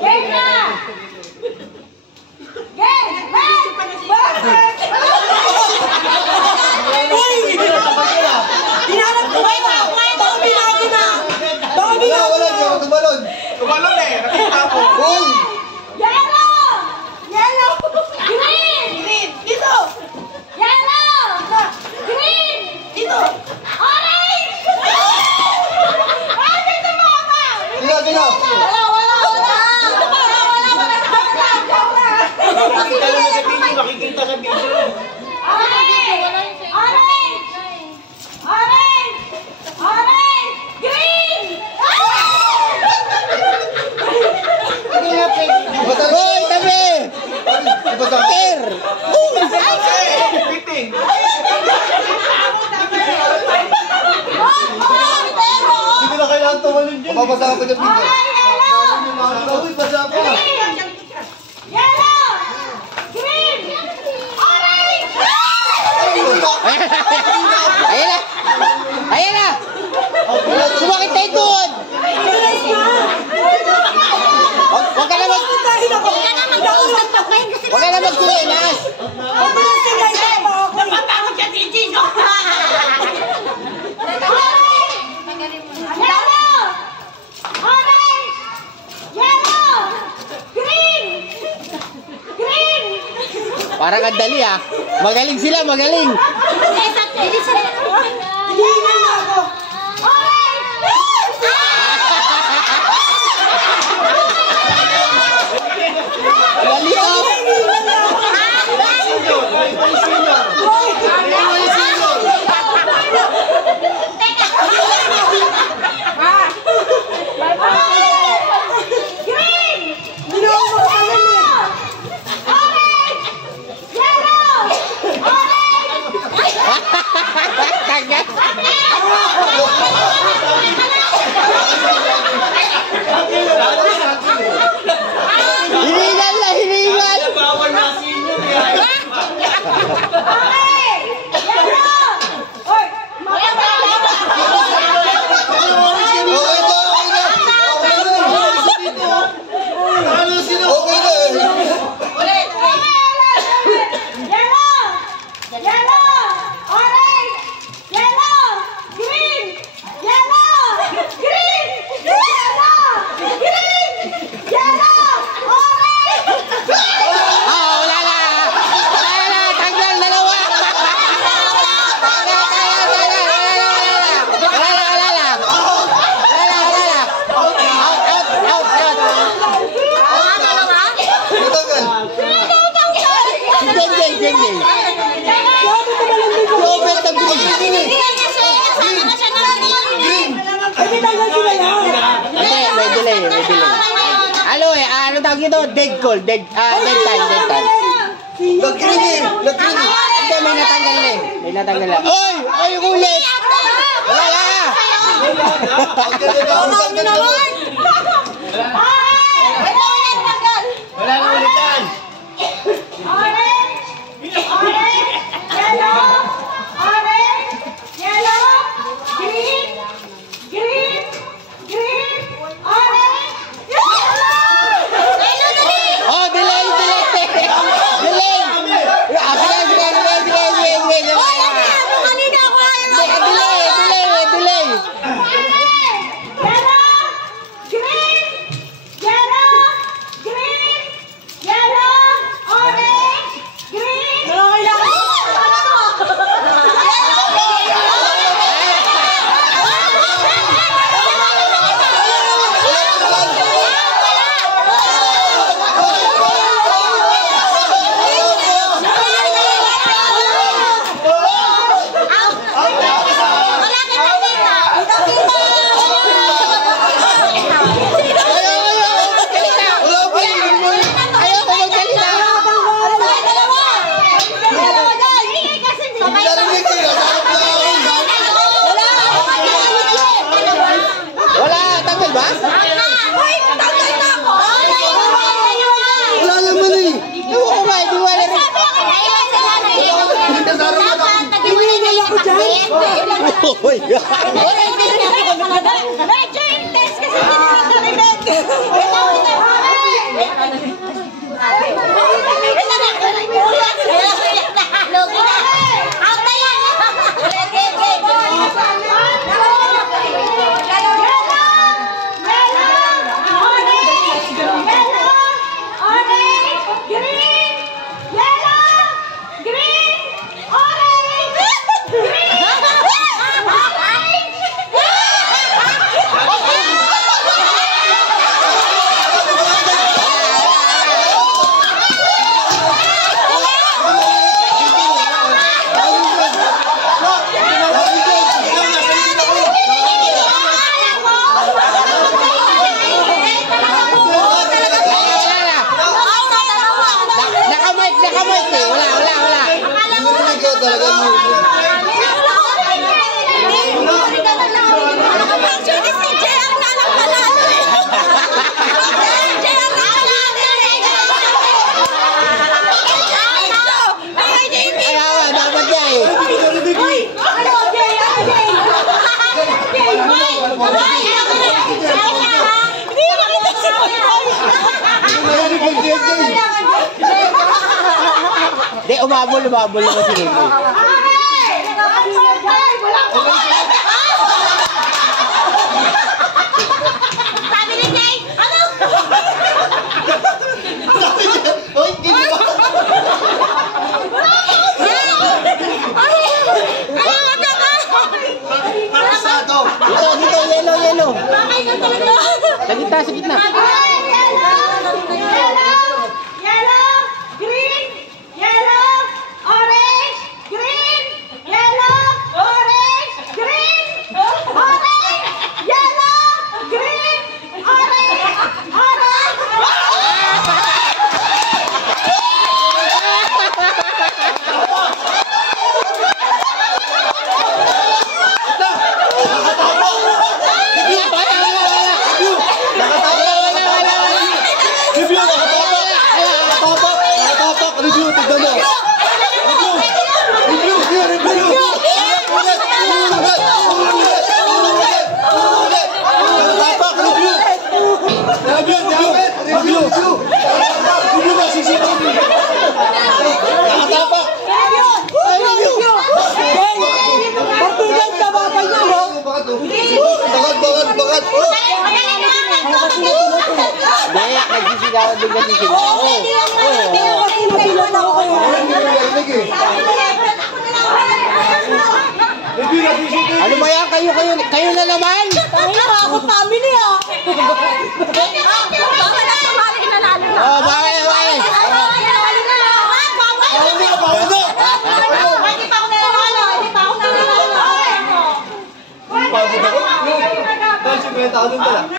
Game na! Game! Uy! Tinanap ko kayo na! Baka binagi na! Baka binagi na! Tumalon! Tumalon eh! Nakita ko! Uy! Yellow! Yellow! Green! Green! Dito! Yellow! Green! Dito! Orange! Ah, dito mo ka! Sino, sino? Wala! Makikita lang sa video, makikita sa video. Orange! Orange! Orange! Orange! Green! Hoy, tabi! Sir! Fitting! Hindi ko na kailangan tumalon dyan. Mapapasa ko dyan dito. Uy, basa pa! Yellow! Green! Orange! Ayan na! Ayan na! Sumakit tayo doon! Huwag ka na magkulinas! Napapagod siya si Gino! Yellow! Orange! Yellow! Green! Green! Parang ang dali ah! Magaling sila, magaling! Hihingan na ako! Dali ah! Green! Ginawa mo ka lang eh! Orange! Yellow! Orange! Tagat! Hinigal na, hinigal! Bawal na sinyo eh! Okay! Yellow! Oy! Okay na, okay na! Ano sino? Okay na eh! Yellow! Yellow! Orange! Yellow! Green! Yellow! Green! Yellow! Green! Yellow! Orange! Ah, wala na! Wala na! Tanggal! Dalawa! Wala na! Out! Matagal! Jeng! Robert ang green! Ay, tanggal sila yan! May delay. Ano tawag ito? Dead time. Nag-green eh! Nag-green eh! Hindi, may natanggal na. Oy! Ay, ulit! Wala na! Ang ganda na! Wala na ulitan! Orange! Orange! Yellow! Orange! Yellow! Green! Green! Green! Orange! Oh, delay! Delay! Oh my God! Medyo intense kasi hindi nila narinig. Nakamike eh. Wala. Ikaw talaga mo. Actually, si Jay ang nanalo eh. Jay ang nanalo eh. Ayawa, dapat niya eh. Uy! Ano, Jay? Hindi makita si Hindi, umabol naman si Rico. Sabi ni Jay, ano? Hoy, ginawa. Pasado. Dito, yellow. Sa gitna. Yellow, green, yellow, orange, green, yellow, orange, green, orange, yellow, green, orange. Review, tignan mo. Review. Tapak, review. Review na, CCTV. Nakatapak. Partigan ka ba kayo mo? Bakat. Hindi, nagsisigawan din kasi sila. Ano ba yan? Kayo na naman? Ay, nakakot namin eh ah. Oh, bakit? Dahil 50 ako dun pala.